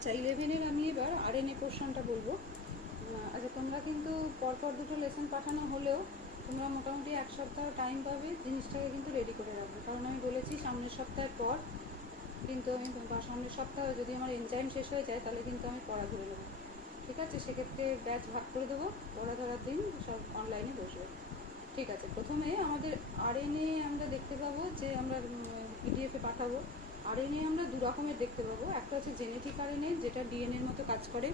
আচ্ছা 11-এর আমি এবার আরএনএ পোর্শনটা বলবো। আচ্ছা তোমরা কিন্তু পরপর দুটো লেসন পাঠানো হলেও তোমরা মোটামুটি এক সপ্তাহ টাইম পাবে জিনিসটাকে কিন্তু রেডি করে রাখবে, কারণ আমি বলেছি সামনের সপ্তাহের পর কিন্তু আমি সামনের সপ্তাহে যদি আমার এনজাইম শেষ হয়ে যায় তাহলে কিন্তু আমি পড়া ধরে নেবো। ঠিক আছে, সেক্ষেত্রে ব্যাচ ভাগ করে দেবো, পড়া ধরার দিন সব অনলাইনে বসবে। ঠিক আছে, প্রথমে আমাদের আরএনএ আমরা দেখতে পাবো যে আমরা পিডিএফে পাঠাবো। আরএনএ আমরা দু রকমের দেখতে পাবো, একটা হচ্ছে জেনেটিক আরএনএ যেটা ডিএনএর মতো কাজ করে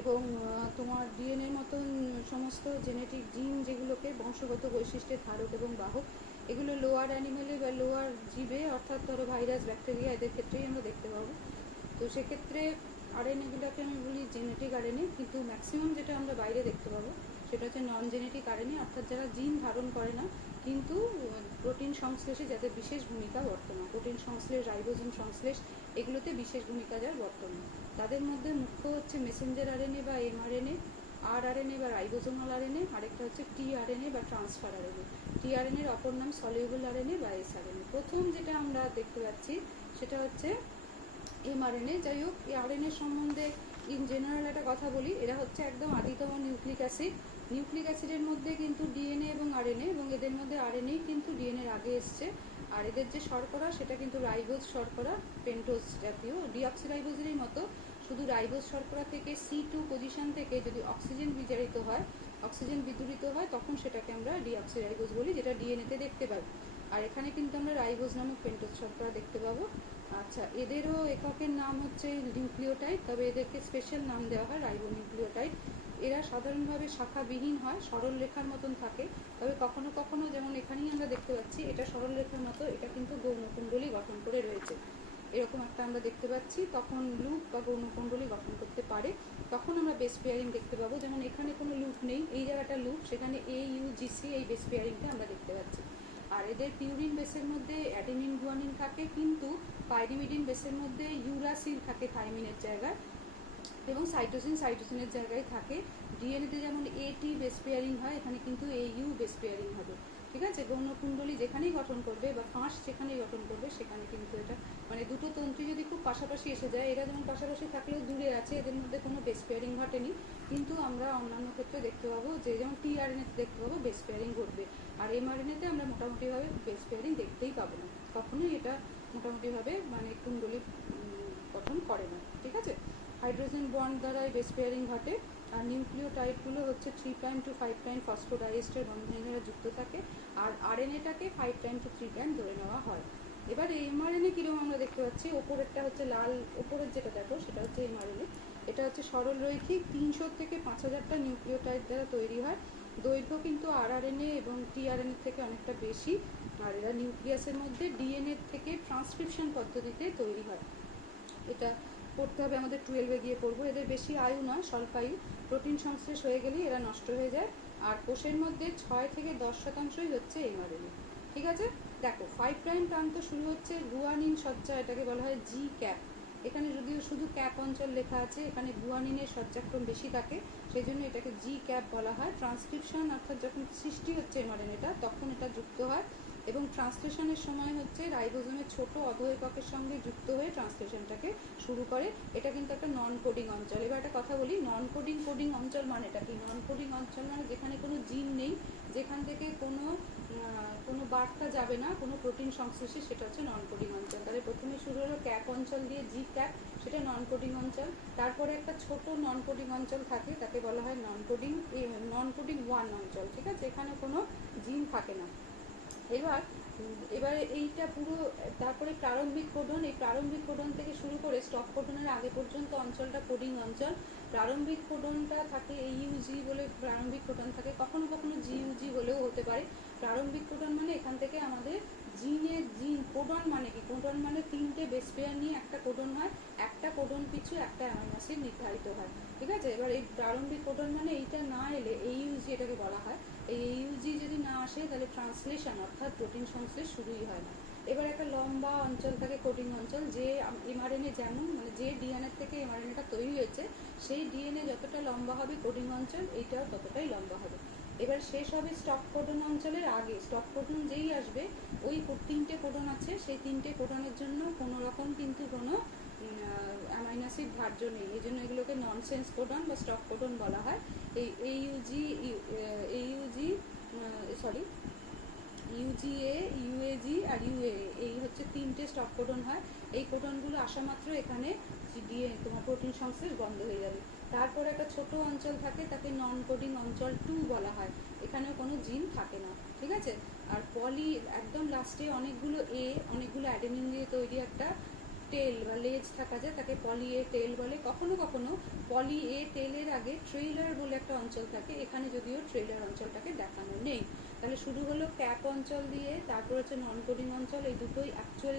এবং তোমার ডিএনএর মতন সমস্ত জেনেটিক জিন যেগুলোকে বংশগত বৈশিষ্ট্যের ধারক এবং বাহক, এগুলো লোয়ার অ্যানিমেলে বা লোয়ার জীবে অর্থাৎ ধরো ভাইরাস ব্যাকটেরিয়া এদের ক্ষেত্রেই আমরা দেখতে পাবো। তো সেক্ষেত্রে আরএনএগুলোকে আমি বলি জেনেটিক আরএনএ, কিন্তু ম্যাক্সিমাম যেটা আমরা বাইরে দেখতে পাবো সেটা হচ্ছে নন জেনেটিক আরএনএ, অর্থাৎ যারা জিন ধারণ করে না কিন্তু প্রোটিন সংশ্লেষে যাদের বিশেষ ভূমিকা বর্তমান, প্রোটিন সংশ্লেষ, রাইবোজোম সংশ্লেষ এগুলোতে বিশেষ ভূমিকা যার বর্তমান। তাদের মধ্যে মুখ্য হচ্ছে মেসেঞ্জার আরএনএ বা এমআরএনএ, আরআরএনএ বা রাইবোজোমাল আরএনএ, আরেকটা হচ্ছে টিআরএনএ বা ট্রান্সফার আরএনএ। টিআরএনএর অপর নাম সলিউবল আরএনএ বা এসআরএনএ। প্রথম যেটা আমরা দেখতে পাচ্ছি সেটা হচ্ছে এমআরএনএ। যাই হোক, এই আরএনএ সম্বন্ধে ইন জেনারেল একটা কথা বলি, এরা হচ্ছে একদম আদিতম নিউক্লিক অ্যাসিড। নিউক্লিক অ্যাসিডের মধ্যে কিন্তু ডিএনএ এবং আরএনএ, এবং এদের মধ্যে আরএনএ কিন্তু ডিএনএর আগে এসছে। আর এদের যে শর্করা সেটা কিন্তু রাইবোজ শর্করা, পেন্টোজ জাতীয় ডিঅক্সিরাইবোজেরই মতো, শুধু রাইবোজ শর্করা থেকে C2 পজিশন থেকে যদি অক্সিজেন বিজারিত হয়, অক্সিজেন বিদূরিত হয়, তখন সেটাকে আমরা ডিঅক্সিরাইবোজ বলি, যেটা ডিএনএতে দেখতে পাই। আর এখানে কিন্তু আমরা রাইবোজ নামক পেন্টোজ শর্করা দেখতে পাবো। আচ্ছা, এদেরও এককের নাম হচ্ছে নিউক্লিওটাইড, তবে এদেরকে স্পেশাল নাম দেওয়া হয় রাইবোনিউক্লিওটাইড। এরা সাধারণভাবে শাখাবিহীন হয়, সরল রেখার মতন থাকে, তবে কখনো কখনো যেমন এখানেই আমরা দেখতে পাচ্ছি এটা সরল রেখার মতো, এটা কিন্তু গৌণকুণ্ডলী গঠন করে রয়েছে, এরকম একটা আমরা দেখতে পাচ্ছি। তখন লুপ বা গৌণকুণ্ডলী গঠন করতে পারে, তখন আমরা বেস পেয়ারিং দেখতে পাবো। যেমন এখানে কোনো লুপ নেই, এই জায়গাটা লুপ, সেখানে AUGC এই বেস পেয়ারিংটা আমরা দেখতে পাচ্ছি। আর এদের পিউরিন বেসের মধ্যে অ্যাডেনিন গুয়ানিন থাকে, কিন্তু পাইরিমিডিন বেসের মধ্যে ইউরাসিল থাকে থাইমিনের জায়গায়, এবং সাইটোসিনের জায়গায় থাকে। ডিএনএতে যেমন AT বেস পেয়ারিং হয়, এখানে কিন্তু AU বেস পেয়ারিং হবে। ঠিক আছে, গৌণকুণ্ডলী যেখানেই গঠন করবে বা ফাঁস যেখানেই গঠন করবে সেখানে কিন্তু এটা মানে দুটো তন্ত্রী যদি খুব পাশাপাশি এসে যায়, এরা যেমন পাশাপাশি থাকলেও দূরে আছে, এদের মধ্যে কোনো বেস পেয়ারিং ঘটেনি, কিন্তু আমরা অন্যান্য ক্ষেত্রে দেখতে পাবো যে যেমন টিআরএনএতে দেখতে পাবো বেস পেয়ারিং ঘটবে, আর এমআরএনএতে আমরা মোটামুটিভাবে বেস পেয়ারিং দেখতেই পাবো না, কখনোই এটা মোটামুটিভাবে মানে কুণ্ডলী গঠন করে না। ঠিক আছে, হাইড্রোজেন বন্ড দ্বারা বেস পেয়ারিং ঘটে। আর নিউক্লিওটাইডগুলো হচ্ছে 3' to 5' ফসফোডাইএস্টার বন্ধনে দ্বারা যুক্ত থাকে, আর আরএনএটাকে 5' to 3' ধরে নেওয়া হয়। এবার এমআরএনএ কীরকম আমরা দেখতে পাচ্ছি, ওপরেরটা হচ্ছে লাল, ওপরের যেটা দেখো সেটা হচ্ছে এমআরএনএ। এটা হচ্ছে সরল রৈখিক, 300 থেকে 5000টা নিউক্লিওটাইড দ্বারা তৈরি হয়। দৈর্ঘ্য কিন্তু আরআরএনএ এবং টিআরএনএ থেকে অনেকটা বেশি, আর এরা নিউক্লিয়াসের মধ্যে ডিএনএ থেকে ট্রান্সক্রিপশন পদ্ধতিতে তৈরি হয়। এটা পড়তে হবে আমাদের 12-এ গিয়ে পড়বো। এদের বেশি আয়ু নয়, স্বল্প আয়ু, প্রোটিন সংশ্লেষ হয়ে গেলেই এরা নষ্ট হয়ে যায়। আর কোষের মধ্যে 6 থেকে 10% হচ্ছে এমআরএনএ। ঠিক আছে, দেখো 5' প্রান্ত শুরু হচ্ছে গুয়ানিন সজ্জা, এটাকে বলা হয় জি ক্যাপ। এখানে যদিও শুধু ক্যাপ অঞ্চল লেখা আছে, এখানে গুয়ানিনের সজ্জাক্রম বেশি থাকে, সেই জন্য এটাকে জি ক্যাপ বলা হয়। ট্রান্সক্রিপশন অর্থাৎ যখন সৃষ্টি হচ্ছে এমআরএনএটা তখন এটা যুক্ত হয়, এবং ট্রান্সলেশনের সময় হচ্ছে রাইবোজোমের ছোট অবয়বকের সঙ্গে যুক্ত হয়ে ট্রান্সলেশনটাকে শুরু করে। এটা কিন্তু একটা নন কোডিং অঞ্চল। এবার একটা কথা বলি, নন কোডিং অঞ্চল মানেটা কি? নন কোডিং অঞ্চল মানে যেখানে কোনো জিন নেই, যেখান থেকে কোনো বার্তা যাবে না কোনো প্রোটিন সংশ্লেষে, সেটা হচ্ছে নন কোডিং অঞ্চল। তাহলে প্রথমে শুরু হলো ক্যাপ অঞ্চল দিয়ে, জি ক্যাপ, সেটা নন কোডিং অঞ্চল। তারপরে একটা ছোট নন কোডিং অঞ্চল থাকে, তাকে বলা হয় নন কোডিং 1 অঞ্চল। ঠিক আছে, এখানে কোনো জিন থাকে না। এবারে এইটা পুরো, তারপরে প্রারম্ভিক কোডন, এই প্রারম্ভিক কোডন থেকে শুরু করে স্টপ কোডনের আগে পর্যন্ত অঞ্চলটা কোডিং অঞ্চল। প্রারম্ভিক কোডনটা থাকে AUG বলে প্রারম্ভিক কোডন থাকে, কখনো কখনো GUG বলেও হতে পারে। প্রারম্ভিক কোডন মানে এখান থেকে আমাদের জিন কোডন মানে কি? কোডন মানে 3টে বেস পেয়ার নিয়ে একটা কোডন হয়, একটা কোডন পিছু একটা অ্যামাইনো অ্যাসিড নির্ধারিত হয়। ঠিক আছে, এবার এই প্রারম্ভিক কোডন মানে এইটা না এলে AUG এটাকে বলা হয়। এই AUG যদি না আসে তাহলে ট্রান্সলেশন অর্থাৎ প্রোটিন সংশ্লেষ শুরুই হয় না। এবার একটা লম্বা অঞ্চল থাকে কোডিং অঞ্চল, যে এমআরএনএ যেমন মানে যে ডিএনএ থেকে এমআরএনএটা তৈরি হয়েছে সেই ডিএনএ যতটা লম্বা হবে কোডিং অঞ্চল এইটাও ততটাই লম্বা হবে। এবার শেষ হবে স্টপ কোডন অঞ্চলের আগে। স্টপ কোডন যেই আসবে, ওই 3টে কোডন আছে, সেই 3টে কোডনের জন্য কোনো রকম কিন্তু কোনো অ্যামাইনো অ্যাসিড ধার্য নেই, এই জন্য এগুলোকে ননসেন্স কোডন বা স্টপ কোডন বলা হয়। এই ইউজিএ, ইউএজি আর ইউএ, এই হচ্ছে তিনটে স্টপ কোডন হয়। এই কোডনগুলো আসা মাত্র এখানে তোমার প্রোটিন সংশ্লেষ বন্ধ হয়ে যাবে। তারপরে একটা ছোট অঞ্চল থাকে, তাকে নন কোডিং অঞ্চল 2 বলা হয়, এখানেও কোনো জিন থাকে না, ঠিক আছে। আর পলি একদম লাস্টে অনেকগুলো অনেকগুলো অ্যাডেনিন দিয়ে তৈরি একটা টেল বা লেজ থাকা যায়, তাকে পলি এ টেল বলে। কখনো কখনো পলি এ টেলের আগে ট্রেইলার বলে একটা অঞ্চল থাকে, এখানে যদিও ট্রেইলার অঞ্চলটাকে দেখানো নেই। তাহলে শুরু হলো ক্যাপ অঞ্চল দিয়ে, তারপর হচ্ছে নন কোডিং অঞ্চল, এই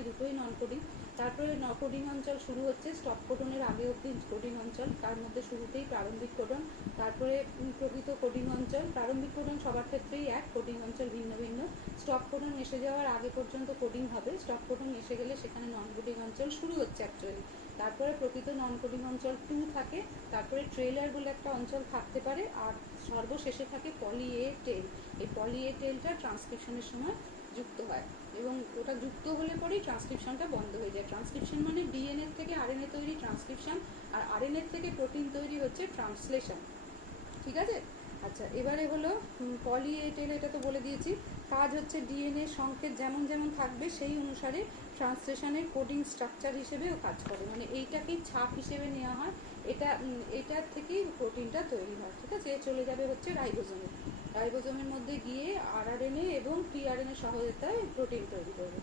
দুটোই নন কোডিং। তারপরে কোডিং অঞ্চল শুরু হচ্ছে স্টপ কোডনের আগে অবধি কোডিং অঞ্চল, তার মধ্যে শুরুতেই প্রারম্ভিক কোডন, তারপরে প্রকৃত কোডিং অঞ্চল। প্রারম্ভিক কোডন সবার ক্ষেত্রেই এক, কোডিং অঞ্চল ভিন্ন ভিন্ন। স্টপ কোডন এসে যাওয়ার আগে পর্যন্ত কোডিং হবে, স্টপ কোডন এসে গেলে সেখানে নন কোডিং অঞ্চল শুরু হচ্ছে অ্যাকচুয়ালি। তারপরে প্রকৃত নন কোডিং অঞ্চল 2 থাকে, তারপরে ট্রেইলার বলে একটা অঞ্চল থাকতে পারে, আর সর্বশেষে থাকে পলি এ টেল। এই পলি এ টেলটা ট্রান্সক্রিপশনের সময় যুক্ত হয়, এবং ওটা যুক্ত হলে পরেই ট্রান্সক্রিপশনটা বন্ধ হয়ে যায়। ট্রান্সক্রিপশন মানে ডিএনএ থেকে আরএনএ তৈরি ট্রান্সক্রিপশন, আর আরএনএ থেকে প্রোটিন তৈরি হচ্ছে ট্রান্সলেশন, ঠিক আছে। আচ্ছা, এবারে হলো পলি এ টেল, এটা তো বলে দিয়েছি। কাজ হচ্ছে ডিএনএ সংকেত যেমন যেমন থাকবে সেই অনুসারে ট্রান্সলেশনের কোডিং স্ট্রাকচার হিসেবেও কাজ করে, মানে এইটাকেই ছাপ হিসেবে নেওয়া হয়, এটার থেকেই প্রোটিনটা তৈরি হয়, ঠিক আছে। চলে যাবে হচ্ছে রাইবোজোমে, রাইবোজোমের মধ্যে গিয়ে আরআরএনএ এবং টিআরএনএ সহায়তায় প্রোটিন তৈরি করবে।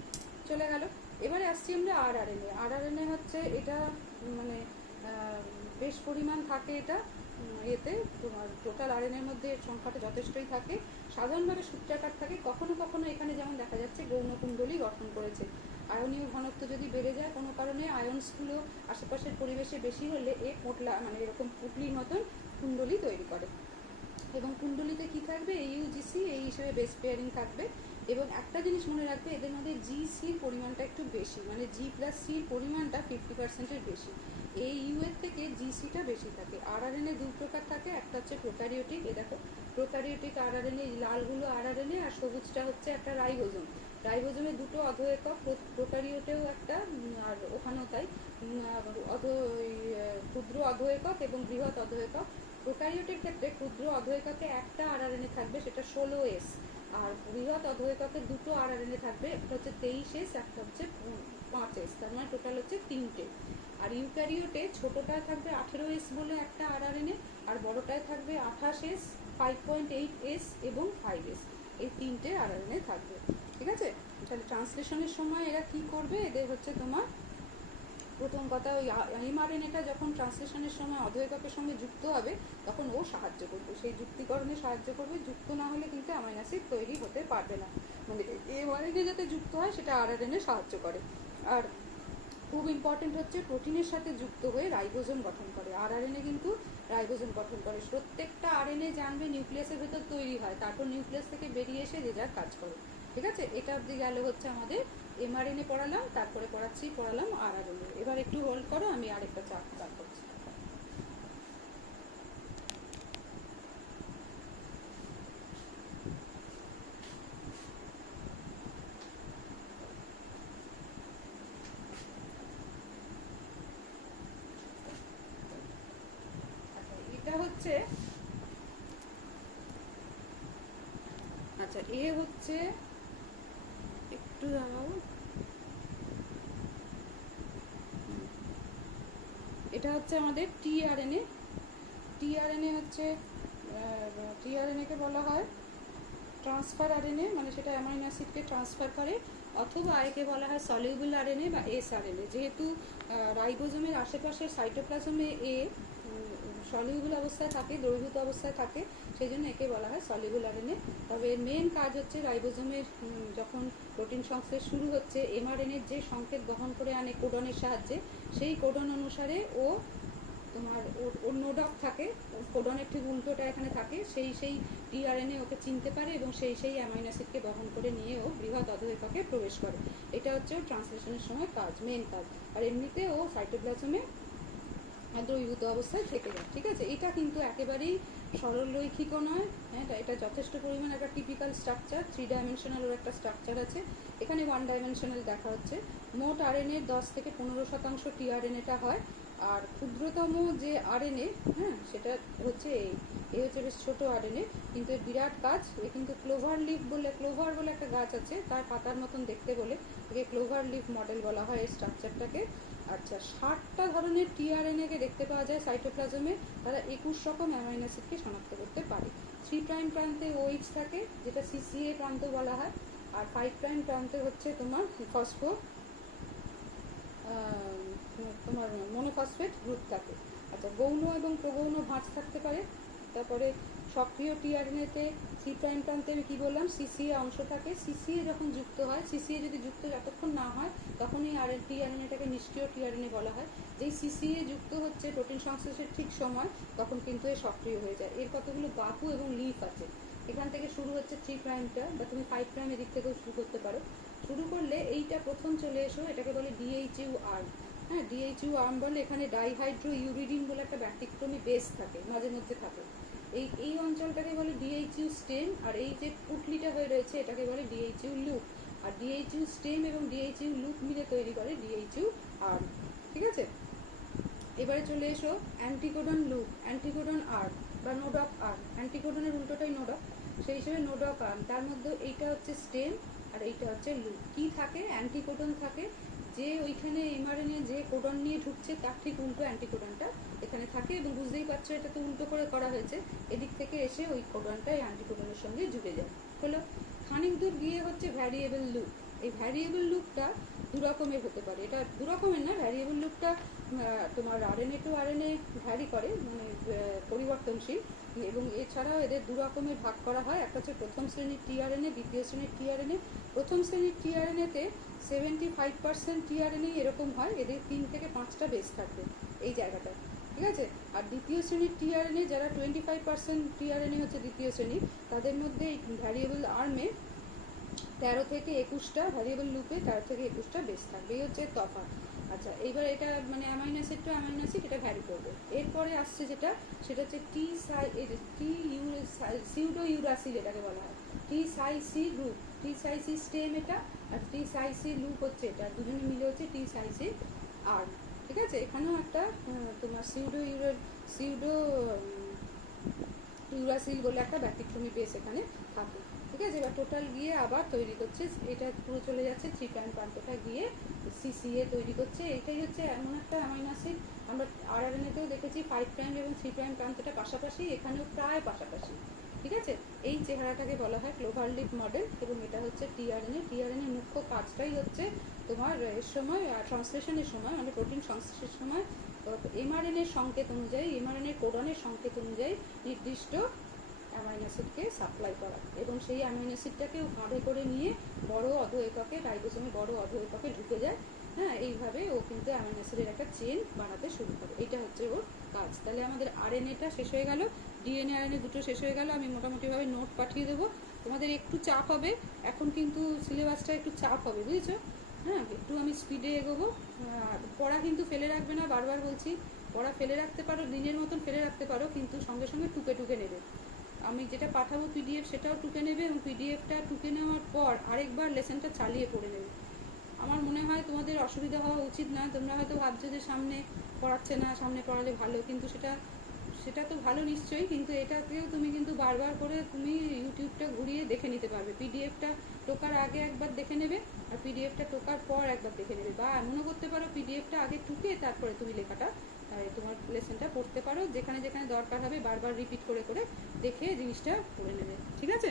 চলে গেল। এবারে আসছি আমরা আরআরএনএ। আরআরএনএ হচ্ছে এটা মানে বেশ পরিমাণ থাকে, এটা এতে তোমার টোটাল আরএনএর মধ্যে সংখ্যাটা যথেষ্টই থাকে। সাধারণভাবে সূত্রাকার থাকে, কখনো কখনো এখানে যেমন দেখা যাচ্ছে গৌণকুণ্ডলী গঠন করেছে। আয়নীয় ঘনত্ব যদি বেড়ে যায় কোনো কারণে, আয়নসগুলো আশেপাশের পরিবেশে বেশি হলে পোটলা মানে এরকম পুটলির মতন কুণ্ডলী তৈরি করে, এবং কুণ্ডলিতে কি থাকবে, ইউজিসি এই হিসেবে বেস পেয়ারিং থাকবে। এবং একটা জিনিস মনে রাখবে, এদের মধ্যে জিসির পরিমাণটা একটু বেশি, মানে জি প্লাস সির পরিমাণটা 50%-এর বেশি। এই ইউ এর থেকে জিসিটা বেশি থাকে। আরআরএনএ 2 প্রকার থাকে, একটা হচ্ছে প্রোক্যারিওটিক, এ দেখো প্রোক্যারিওটিক আরআরএনএ, লালগুলো আরআরএনএ আর সবুজটা হচ্ছে একটা রাইবোজোম। রাইবোজোমে 2টো অধ একক, প্রোক্যারিওটেও একটা আর ওখানেও তাই, ক্ষুদ্র অধ একক এবং বৃহৎ অধ একক। প্রোক্যারিওটের ক্ষেত্রে ক্ষুদ্র অধ এককে একটা আরআরএনএ থাকবে, সেটা 16S, আর বৃহৎ অধ এককে 2টো আরআরএনএ থাকবে, একটা হচ্ছে 23S, একটা হচ্ছে 5S, তার মানে টোটাল হচ্ছে 3টে। আর ইউক্যারিওটে ছোটটায় থাকবে 18S বলে একটা আরআরএনএ, আর বড়টায় থাকবে 28S, 5.8S এবং 5S, এই 3টে আরআরএনএ থাকবে, ঠিক আছে। তাহলে ট্রান্সলেশনের সময় এরা কি করবে, এদের হচ্ছে তোমার প্রথম কথা, ওই এমআরএনএটা যখন ট্রান্সলেশনের সময় অধ এককের সঙ্গে যুক্ত হবে তখন ও সাহায্য করবে, সেই যুক্তিকরণে সাহায্য করবে। যুক্ত না হলে কিন্তু অ্যামাইনো অ্যাসিড তৈরি হতে পারবে না, মানে এমআরএনএ যাতে যুক্ত হয় সেটা আরআরএনএ সাহায্য করে। আর খুব ইম্পর্টেন্ট হচ্ছে প্রোটিনের সাথে যুক্ত হয়ে রাইবোজোম গঠন করে। আরআরএনএ কিন্তু রাইবোজোম গঠন করে। প্রত্যেকটা আরএনএ জানবে নিউক্লিয়াসের ভেতর তৈরি হয়, তারপর নিউক্লিয়াস থেকে বেরিয়ে এসে যে যার কাজ করে, ঠিক আছে। এটা অবধি গেল হচ্ছে আমাদের এমআরএনএ পড়ালাম, তারপরে পড়ালাম আরআরএনএ। এবার একটু হোল্ড করো, আমি আরেকটা চার্ট বার করছি। এটা হচ্ছে, আচ্ছা এ হচ্ছে, একটু দাঁড়াও, এটা হচ্ছে আমাদের টিআরএনএ। টিআরএনএ হচ্ছে, টিআরএনএকে বলা হয় ট্রান্সফার আরএনএ, মানে সেটা অ্যামাইনো অ্যাসিডকে ট্রান্সফার করে, অথবা একে বলা হয় সলিউবল আরএনএ বা এসআরএনএ। যেহেতু রাইবোজোমের আশেপাশে সাইটোপ্লাজমে সলিউবল অবস্থায় থাকে, দ্রবীভূত অবস্থায় থাকে, সেই জন্য একে বলা হয় সলিউবল আরএনএ। তবে মেন কাজ হচ্ছে রাইবোজোমের যখন প্রোটিন সংশ্লেষ শুরু হচ্ছে, এমআরএনএর যে সংকেত বহন করে আনে কোডনের সাহায্যে, সেই কোডন অনুসারে ও তোমার ওর নোডক থাকে, কোডনের ঠিক উল্টোটা এখানে থাকে, সেই টিআরএনএ ওকে চিনতে পারে এবং সেই অ্যামাইনো অ্যাসিডকে বহন করে নিয়ে ও বৃহৎ অধ এককে প্রবেশ করে। এটা হচ্ছে ওর ট্রান্সলেশনের সময় কাজ, মেন কাজ। আর এমনিতে ও সাইটোপ্লাজমে দ্রবীভূত অবস্থায় থেকে যায়, ঠিক আছে। এটা কিন্তু একেবারেই সরলরৈখিকও নয়, হ্যাঁ, এটা যথেষ্ট পরিমাণ একটা টিপিক্যাল স্ট্রাকচার, 3 ডাইমেনশনাল ওর একটা স্ট্রাকচার আছে। এখানে 1 ডাইমেনশনাল দেখা হচ্ছে। মোট আরএনএর 10 থেকে 15% টিআরএনএটা হয়, আর ক্ষুদ্রতম যে আরএনএ, হ্যাঁ, সেটা হচ্ছে এই হচ্ছে বেশ ছোটো আরএনএ, কিন্তু এর বিরাট কাজ। এ কিন্তু ক্লোভার লিফ বলে, ক্লোভার বলে একটা গাছ আছে, তার পাতার মতন দেখতে বলে একে ক্লোভার লিফ মডেল বলা হয় এর স্ট্রাকচারটাকে। আচ্ছা, 60টা ধরনের টিআরএনএকে দেখতে পাওয়া যায় সাইটোপ্লাজমে। তারা 21 রকম অ্যামাইনো অ্যাসিডকে শনাক্ত করতে পারে। 3 প্রাইম প্রান্তে OH থাকে, যেটা CCA প্রান্ত বলা হয়, আর 5 প্রাইম প্রান্তে হচ্ছে তোমার তোমার মনোফসফেট গ্রুপ থাকে। আচ্ছা, গৌণ এবং প্রগৌণ ভাঁজ থাকতে পারে। তারপরে সক্রিয় টিআরএনএতে 3 প্রাইম প্রান্তে আমি কী বললাম, CCA অংশ থাকে। CCA যখন যুক্ত হয়, CCA যদি যুক্ত যতক্ষণ না হয় তখনই টিআরএনএটাকে নিষ্ক্রিয় টিআরএনএ বলা হয়। যেই CCA যুক্ত হচ্ছে প্রোটিন সংশ্লেষের ঠিক সময়, তখন কিন্তু এ সক্রিয় হয়ে যায়। এর কতগুলো বাহু এবং লিফ আছে। এখান থেকে শুরু হচ্ছে 3 প্রাইমটা, বা তুমি 5 প্রাইম এদিক থেকেও শুরু করতে পারো। শুরু করলে এইটা প্রথম চলে এসো, এটাকে বলে DHU আর্ম। হ্যাঁ, DHU আর্ম বলে। এখানে ডাইহাইড্রো ইউরিডিন বলে একটা ব্যতিক্রমী বেস থাকে, মাঝে মধ্যে থাকে। এই অঞ্চলটাকে বলে DHU স্টেম, আর এই যে পুটলিটা হয়ে রয়েছে এটাকে বলে DHU লুপ। আর DHU স্টেম এবং DHU লুপ মিলে তৈরি করে DHU আর্ম। ঠিক আছে, এবারে চলে এসো অ্যান্টিকোডন লুপ, অ্যান্টিকোডন আর্ম বা নোডক আর্ম। অ্যান্টিকোডনের উল্টোটাই নোডক, সেই হিসেবে নোডক আর্ম। তার মধ্যে এইটা হচ্ছে স্টেম আর এইটা হচ্ছে লুপ। কি থাকে? অ্যান্টিকোডন থাকে, যে ওইখানে এমআরএনএ যে কোডন নিয়ে ঢুকছে তার ঠিক উল্টো অ্যান্টিকোডনটা এখানে থাকে। এবং বুঝতেই পারছো এটা তো উল্টো করে করা হয়েছে, এদিক থেকে এসে ওই কোডনটা এই অ্যান্টিকোডনের সঙ্গে জুড়ে যায়। হলো, খানিক দূর গিয়ে হচ্ছে ভ্যারিয়েবল লুপ। এই ভ্যারিয়েবল লুপটা দু রকমের হতে পারে। এটা দু রকমের না, ভ্যারিয়েবল লুপটা তোমার আরএনএ টু আরএনএ ভ্যারি করে, মানে পরিবর্তনশীল। এবং এছাড়াও এদের দু রকমের ভাগ করা হয়। একটা হচ্ছে প্রথম শ্রেণীর টিআরএনএ, দ্বিতীয় শ্রেণীর টিআরএনএ। প্রথম শ্রেণীর টিআরএনএতে 75% টিআরএনএ এরকম হয়, এদের 3 থেকে 5টা বেস থাকবে এই জায়গাটা। ঠিক আছে, আর দ্বিতীয় শ্রেণীর টিআরএনএ যারা 25% টিআরএনএ হচ্ছে দ্বিতীয় শ্রেণীর, তাদের মধ্যে এই ভ্যারিয়েবল আর্মে 13 থেকে 21টা, ভ্যারিয়েবল লুপে 13 থেকে 21টা বেস থাকবে। এই হচ্ছে তফাৎ। আচ্ছা, এইবার এটা মানে amino acid to amino acid এটা ভ্যারি করবে। এরপরে আসছে যেটা, সেটা হচ্ছে সিউডো ইউরাসিল এটাকে বলা হয়। টি-সাই-সি গ্রুপ, টি-সাই-সি স্টেম এটা, আর টি-সাই-সি লুপ হচ্ছে এটা, দুজনে মিলে হচ্ছে টি-সাই-সি আর। ঠিক আছে, এখানেও একটা তোমার সিউডো ইউরাসিল বলে একটা ব্যতিক্রমী বেস এখানে থাকে। ঠিক আছে, এবার টোটাল গিয়ে আবার তৈরি করছে, এটা পুরো চলে যাচ্ছে 3 প্রাইম প্রান্তটা গিয়ে CCA তৈরি করছে। এটাই হচ্ছে এমন একটা অ্যামাইনো অ্যাসিড, আমরা আরএনএতেও দেখেছি 5 প্রাইম এবং 3 প্রাইম প্রান্তটা পাশাপাশি, এখানেও প্রায় পাশাপাশি। ঠিক আছে, এই চেহারাটাকে বলা হয় ক্লোভার লিফ মডেল। এবং এটা হচ্ছে টিআরএনএ। টিআরএনএ মুখ্য কাজটাই হচ্ছে তোমার এর সময় ট্রান্সলেশনের সময়, মানে প্রোটিন সংশ্লেষের সময় এমআরএনএর সংকেত অনুযায়ী, এমআরএনএর কোডনের সংকেত অনুযায়ী নির্দিষ্ট অ্যামাইনো অ্যাসিডকে সাপ্লাই করা, এবং সেই অ্যামাইনো অ্যাসিডটাকেও কাঁধে করে নিয়ে বড় অধো এককে, রাইবোসোমে বড় অধো এককে ঢুকে যায়। হ্যাঁ, এইভাবে ও কিন্তু অ্যামাইনো অ্যাসিডের একটা চেন বানাতে শুরু করে। এটা হচ্ছে ওর কাজ। তাহলে আমাদের আরএনএটা শেষ হয়ে গেল, ডিএনএ আরএনএ দুটো শেষ হয়ে গেল। আমি মোটামুটিভাবে নোট পাঠিয়ে দেবো। তোমাদের একটু চাপ হবে এখন, কিন্তু সিলেবাসটা একটু চাপ হবে, বুঝেছো? হ্যাঁ, একটু আমি স্পিডে এগোবো। পড়া কিন্তু ফেলে রাখবে না, বারবার বলছি। পড়া ফেলে রাখতে পারো, দিনের মতন ফেলে রাখতে পারো, কিন্তু সঙ্গে সঙ্গে টুকে টুকে নেবে। আমি যেটা পাঠাবো PDF, সেটাও টুকে নেবে, এবং PDFটা টুকে নেওয়ার পর আরেকবার লেসনটা চালিয়ে পড়ে নেবে। আমার মনে হয় তোমাদের অসুবিধা হওয়া উচিত না। তোমরা হয়তো ভাবছো যে সামনে পড়াচ্ছে না, সামনে পড়ালে ভালো, কিন্তু সেটা তো ভালো নিশ্চয়ই, কিন্তু এটাকেও তুমি কিন্তু বারবার করে তুমি ইউটিউবটা ঘুরিয়ে দেখে নিতে পারবে। PDFটা টোকার আগে একবার দেখে নেবে, আর PDFটা টোকার পর একবার দেখে নেবে। বা এমনও করতে পারো, PDFটা আগে টুকে তারপরে তুমি লেখাটা, তোমার লেসনটা পড়তে পারো। যেখানে যেখানে দরকার হবে বারবার রিপিট করে করে দেখে জিনিসটা পড়ে নেবে। ঠিক আছে?